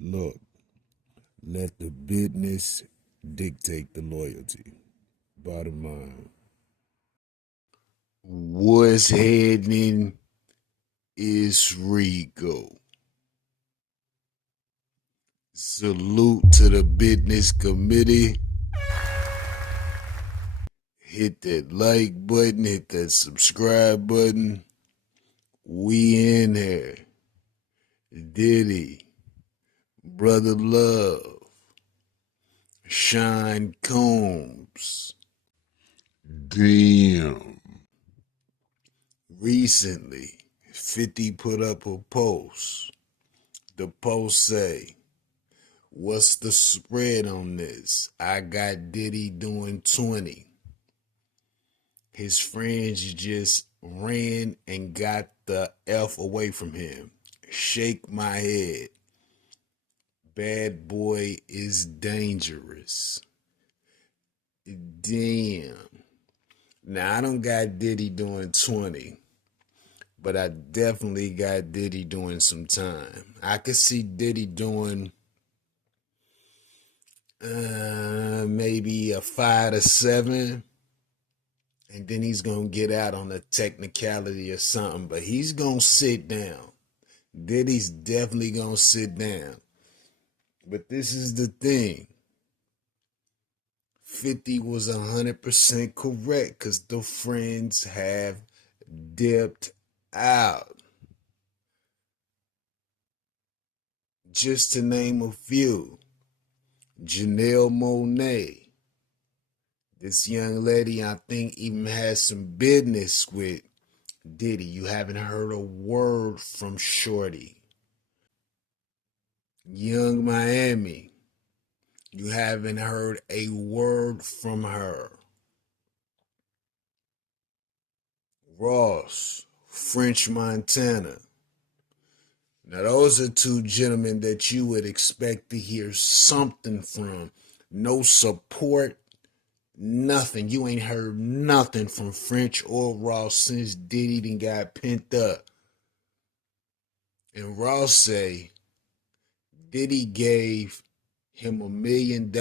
Look, let the business dictate the loyalty. Bottom line. What's happening is Rico. Salute to the business committee. Hit that like button, hit that subscribe button. We in here. Diddy, Brother Love, Shine Combs. Damn. Recently, 50 put up a post. The post say, what's the spread on this? I got Diddy doing 20. His friends just ran and got the F away from him. Shake my head. Bad boy is dangerous. Damn. Now, I don't got Diddy doing 20, but I definitely got Diddy doing some time. I could see Diddy doing maybe a 5 to 7, and then he's going to get out on a technicality or something, but he's going to sit down. Diddy's definitely going to sit down. But this is the thing. 50 was 100% correct because the friends have dipped out. Just to name a few. Janelle Monáe. This young lady, I think, even has some business with Diddy. You haven't heard a word from Shorty. Young Miami. You haven't heard a word from her. Ross, French Montana. Now, those are two gentlemen that you would expect to hear something from. No support, nothing. You ain't heard nothing from French or Ross since Diddy done got pent up. And Ross say Diddy gave him $1 million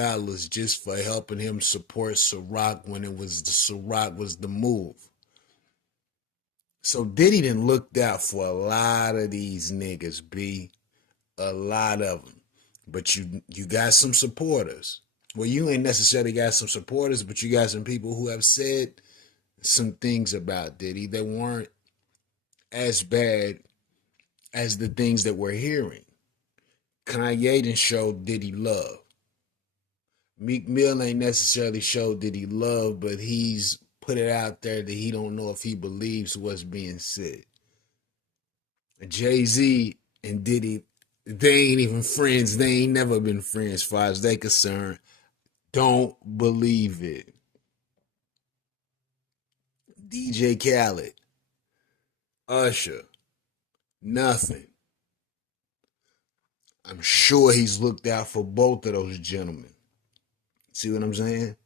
just for helping him support Ciroc when it was the Ciroc was the move. So Diddy done looked out for a lot of these niggas, B. A lot of them. But you got some supporters. Well, you ain't necessarily got some supporters, but you got some people who have said some things about Diddy that weren't as bad as the things that we're hearing. Kanye done showed Diddy love. Meek Mill ain't necessarily showed Diddy love, but he's put it out there that he don't know if he believes what's being said. Jay-Z and Diddy, they ain't even friends. They ain't never been friends as far as they concerned. Don't believe it. DJ Khaled, Usher, nothing. I'm sure he's looked out for both of those gentlemen. See what I'm saying?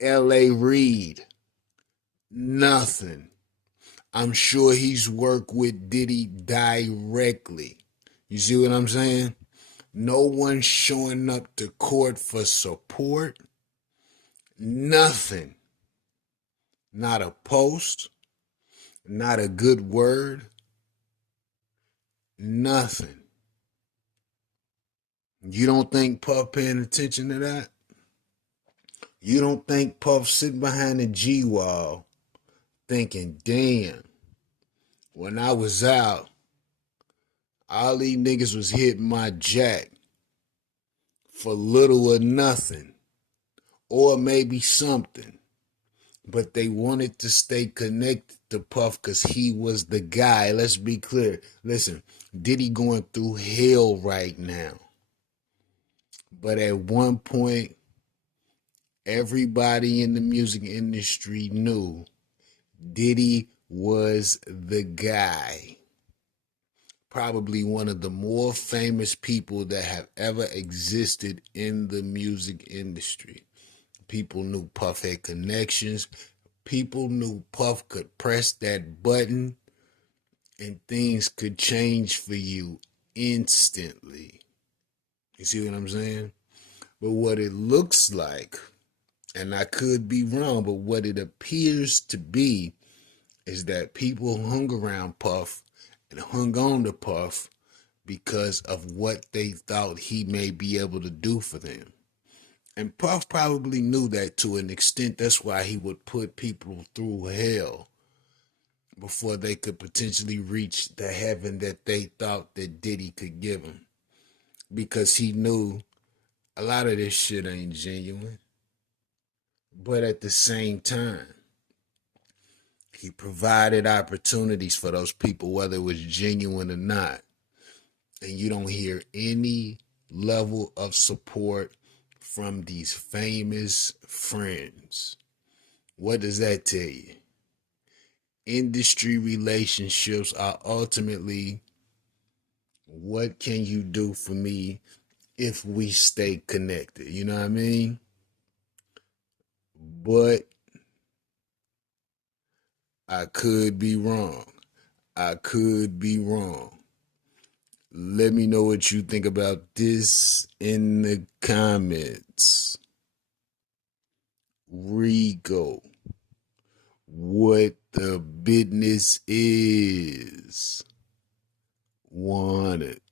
L.A. Reid, nothing. I'm sure he's worked with Diddy directly. You see what I'm saying? No one showing up to court for support. Nothing. Not a post. Not a good word. Nothing. You don't think Puff paying attention to that? You don't think Puff sitting behind the G-wall thinking, damn, when I was out, all these niggas was hitting my jack for little or nothing, or maybe something, but they wanted to stay connected to Puff because he was the guy. Let's be clear. Listen, Diddy going through hell right now. But at one point, everybody in the music industry knew Diddy was the guy. Probably one of the more famous people that have ever existed in the music industry. People knew Puff had connections. People knew Puff could press that button and things could change for you instantly. You see what I'm saying? But what it looks like, and I could be wrong, but what it appears to be is that people hung around Puff and hung on to Puff because of what they thought he may be able to do for them. And Puff probably knew that to an extent. That's why he would put people through hell before they could potentially reach the heaven that they thought that Diddy could give them. Because he knew a lot of this shit ain't genuine. But at the same time, he provided opportunities for those people, whether it was genuine or not. And you don't hear any level of support from these famous friends. What does that tell you? Industry relationships are ultimately, what can you do for me if we stay connected? You know what I mean? But I could be wrong. I could be wrong. Let me know what you think about this in the comments. Rico, what the business is. Want it.